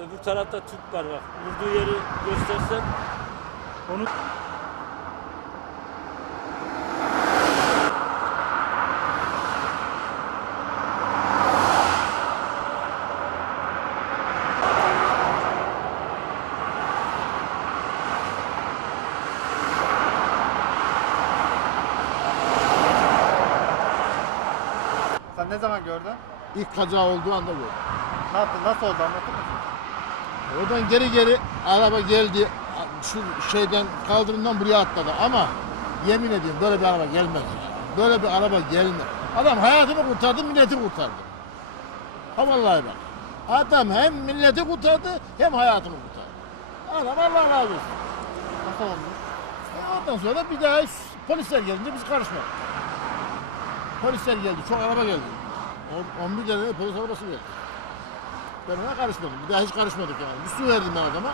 Öbür tarafta tüp var bak. Vurduğu yeri göstersem onu Sen ne zaman gördün? İlk kaza olduğu anda gördüm. Ne yaptın? Nasıl oldu anlatır mısın? Oradan geri geri araba geldi. Şu şeyden kaldırımdan buraya atladı ama yemin ediyorum böyle bir araba gelmez. Böyle bir araba gelmez. Adam hayatını kurtardı, milleti kurtardı. Ha vallahi bak. Adam hem milleti kurtardı hem hayatını kurtardı. Adam Allah razı olsun. E Ondan sonra bir daha polisler gelince biz karışmadık. Polisler geldi, çok araba geldi. On- 11 tane polis arabası geldi. Ben ona karışmadım. Bir daha hiç karışmadık yani. Bir su verdim ben adama.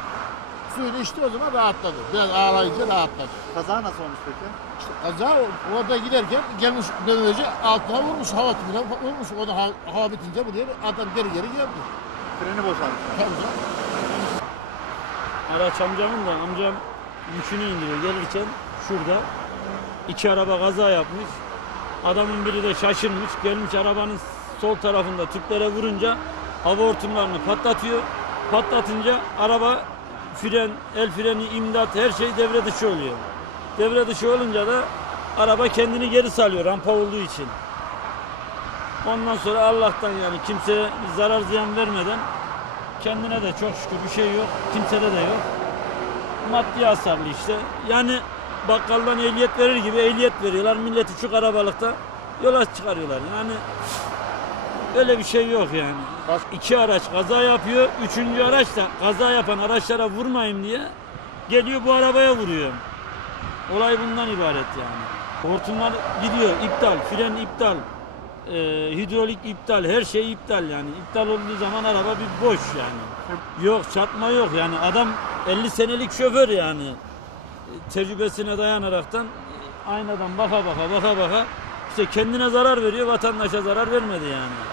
Suyu da içti o zaman rahatladı. Biraz ağlayınca rahatladı. Kaza nasıl olmuş peki? İşte kaza orada giderken gelmiş dönmeci altına vurmuş hava tüpüne vurmuş. O da hava, hava bitince buraya adam geri geri geldi. Freni boşalmış. Tabii canım. araç amcamın da amcam yükünü indiriyor gelirken şurada iki araba kaza yapmış. Adamın biri de şaşırmış. Gelmiş arabanın sol tarafında tüplere vurunca hava hortumlarını patlatıyor. Patlatınca araba fren, el freni, imdat her şey devre dışı oluyor. Devre dışı olunca da araba kendini geri salıyor rampa olduğu için. Ondan sonra Allah'tan yani kimseye zarar ziyan vermeden kendine de çok şükür bir şey yok. Kimsede de yok. Maddi hasarlı işte. Yani bakkaldan ehliyet verir gibi ehliyet veriyorlar. Milleti şu arabalıkta yola çıkarıyorlar. Yani öyle bir şey yok yani. Bak- İki araç kaza yapıyor. Üçüncü araç da kaza yapan araçlara vurmayayım diye geliyor bu arabaya vuruyor. Olay bundan ibaret yani. Hortumlar gidiyor, iptal, fren iptal, e, hidrolik iptal, her şey iptal yani. İptal olduğu zaman araba bir boş yani. Yok çarpma yok yani adam 50 senelik şoför yani. E, Tecrübesine dayanaraktan aynadan baka baka baka baka işte kendine zarar veriyor vatandaşa zarar vermedi yani.